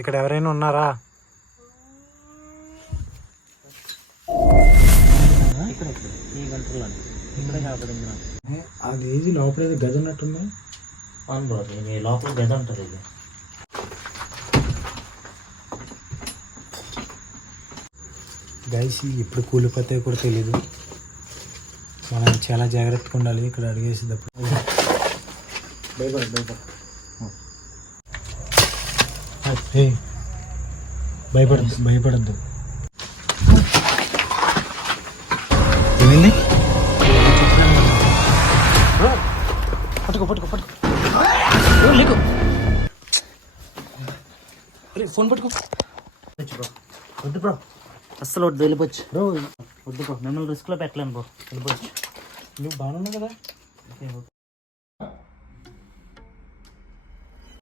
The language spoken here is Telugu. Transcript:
ఇక్కడ ఎవరైనా ఉన్నారా? అది ఏది లోపల ఏదో గది ఉన్నట్టుంది. అవును బ్రో దీని లోపల గది ఉంటుంది ఇది. గైస్ ఎప్పుడు కూలిపోతాయో కూడా తెలీదు. మనం చాలా జాగ్రత్తగా ఉండాలి. ఇక్కడ అడిగేసేటప్పుడు. భయపడ భయపడ భయపడద్దు భయపడద్దు. ఏమైంది? పట్టుకో పట్టుకో పట్టుకో. లేకు. ఫోన్ పట్టుకో. బ్రో. వద్దు బ్రో. అస్సలు వద్దు వెళ్ళిపోవచ్చు. బ్రో వద్దు బ్రో మిమ్మల్ని రిస్క్లో పెట్టలేను బ్రో. వెళ్ళిపోవచ్చు. నువ్వు బాగున్నావు కదా.